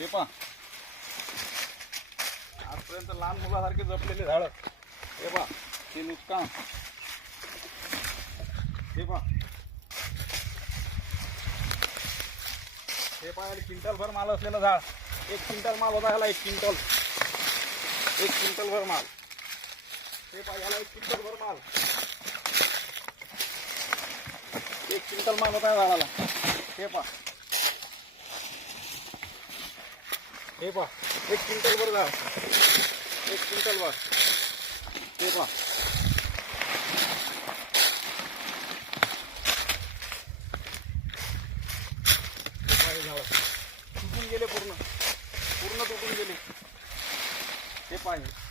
हे पहा आजपर्यंत लहान मुलासारखे जपलेले झाड. हे पहा हे नुकसान. हे पहा हे पहा क्विंटल भर माल असलेलं झाड. 1 क्विंटल माल होता ह्याला. 1 क्विंटल 1 क्विंटल भर माल. हे पहा याला 1 क्विंटल भर माल. 1 क्विंटल माल होता झाडाला. हे पहा हे पहा 1 क्विंटल भर झाड. 1 क्विंटल भर. हे पहा तुटून गेले. पूर्ण तुटून गेले. हे पाहिजे.